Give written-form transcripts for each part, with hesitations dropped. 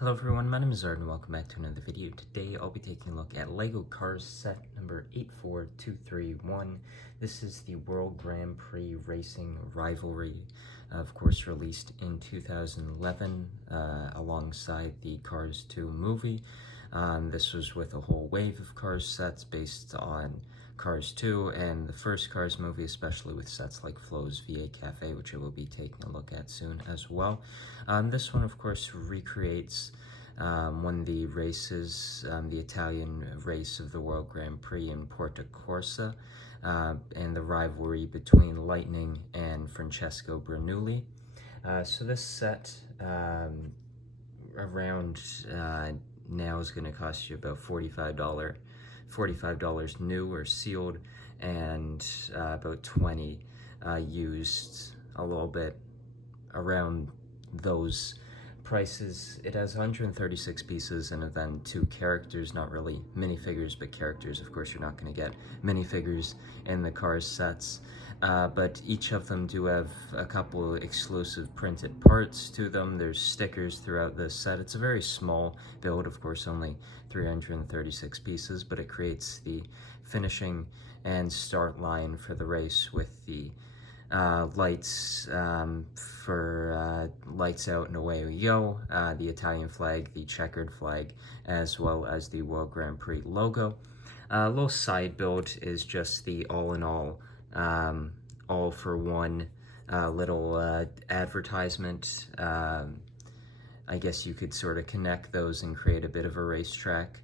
Hello everyone, my name is Ard and welcome back to another video. Today I'll be taking a look at LEGO Cars set number 84231. This is the World Grand Prix Racing Rivalry, of course released in 2011 alongside the Cars 2 movie. This was with a whole wave of Cars sets based on Cars 2 and the first Cars movie, especially with sets like Flo's VA Cafe, which I will be taking a look at soon as well. This one, of course, recreates one of the races, the Italian race of the World Grand Prix in Porta Corsa, and the rivalry between Lightning and Francesco Bernoulli. So this set, around now, is going to cost you about $45 new or sealed, and about $20 used, a little bit around those prices. It has 136 pieces and then 2 characters, not really minifigures, but characters. Of course, you're not going to get minifigures in the Cars sets, but each of them do have a couple exclusive printed parts to them. There's stickers throughout this set. It's a very small build, of course, only 336 pieces, but it creates the finishing and start line for the race with the lights for lights out and away we go, the Italian flag, the checkered flag, as well as the World Grand Prix logo. Little side build is just the all-in-all, all for one little advertisement. I guess you could sort of connect those and create a bit of a racetrack.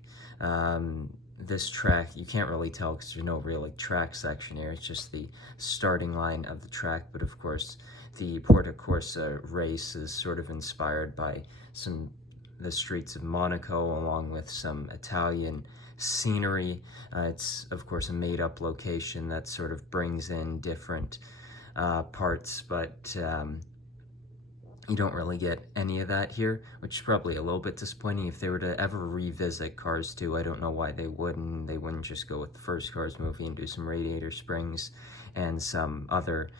This track, you can't really tell because there's no real track section here. It's just the starting line of the track, but of course the Porta Corsa race is sort of inspired by the streets of Monaco, along with some Italian scenery. It's of course a made-up location that sort of brings in different parts, but you don't really get any of that here, which is probably a little bit disappointing. If they were to ever revisit Cars 2, I don't know why they wouldn't. They wouldn't just go with the first Cars movie and do some radiator springs and some other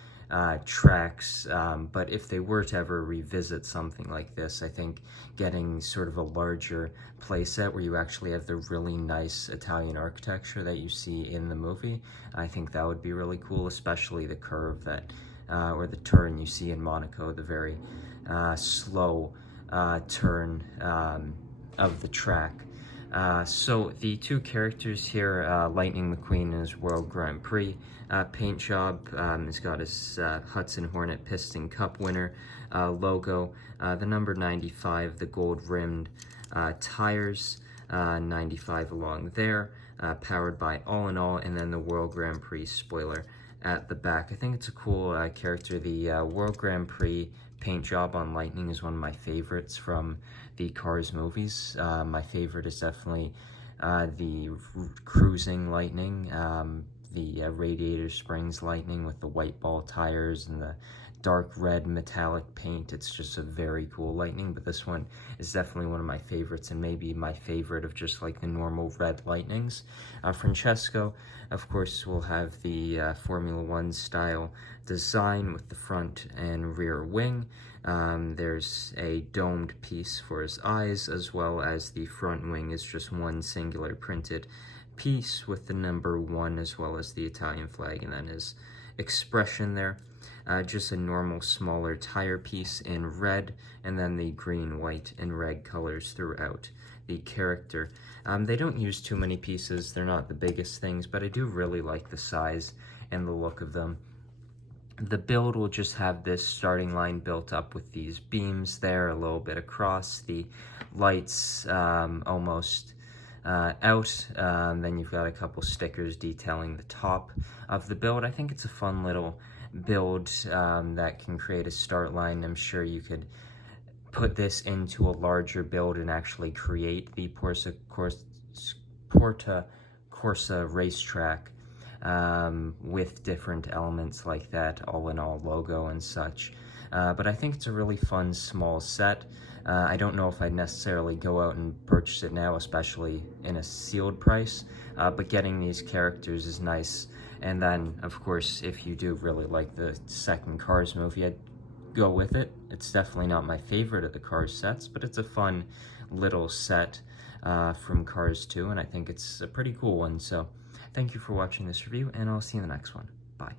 tracks. But if they were to ever revisit something like this, I think getting sort of a larger playset where you actually have the really nice Italian architecture that you see in the movie, I think that would be really cool, especially the curve that or the turn you see in Monaco, the very slow turn of the track. So the 2 characters here, Lightning McQueen and his World Grand Prix paint job. He's got his Hudson Hornet Piston Cup winner logo, the number 95, the gold-rimmed tires, 95 along there, powered by All in All, and then the World Grand Prix spoiler at the back. I think it's a cool character. The World Grand Prix paint job on Lightning is one of my favorites from the Cars movies. My favorite is definitely the cruising Lightning, the radiator springs Lightning with the white ball tires and the dark red metallic paint. It's just a very cool Lightning, but this one is definitely one of my favorites, and maybe my favorite of just like the normal red Lightnings. Francesco, of course, will have the Formula 1 style design with the front and rear wing. There's a domed piece for his eyes, as well as the front wing is just one singular printed piece with the number 1, as well as the Italian flag, and then his expression there. Just a normal smaller tire piece in red, and then the green, white, and red colors throughout the character. They don't use too many pieces. They're not the biggest things, but I do really like the size and the look of them. The build will just have this starting line built up with these beams there, a little bit across, the lights almost out. Then you've got a couple stickers detailing the top of the build. I think it's a fun little build that can create a start line. I'm sure you could put this into a larger build and actually create the Porta Corsa racetrack with different elements like that, all in all logo and such. But I think it's a really fun small set. I don't know if I'd necessarily go out and purchase it now, especially in a sealed price, but getting these characters is nice. And then, of course, if you do really like the second Cars movie, I'd go with it. It's definitely not my favorite of the Cars sets, but it's a fun little set from Cars 2, and I think it's a pretty cool one. So thank you for watching this review, and I'll see you in the next one. Bye.